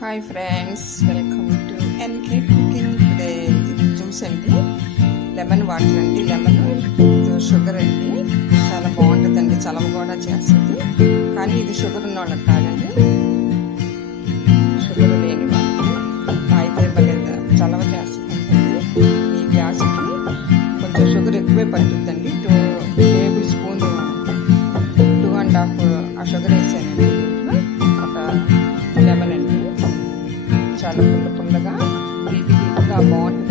Hi friends, welcome to NK cooking. Today juice అండి, lemon water అండి. Lemon sugar అండి, చాలా బాగుంటుందండి. చలవ కూడా చేస్తుంది, కానీ ఇది షుగర్ ఉన్న వాళ్ళకి కాదండి. షుగర్ లేని వాళ్ళకి తాగితే భలే చలవ చేస్తుందండి. ఈ గ్లాసుకి కొంచెం షుగర్ ఎక్కువే పడుతుందండి. 2 టేబుల్ స్పూన్ 2.5 ఆ షుగర్ వేసానండి. దీంట్లో ఒక లెమన్ అండి, చాలా పుల్లగా తీపిగా బాగుంటుంది.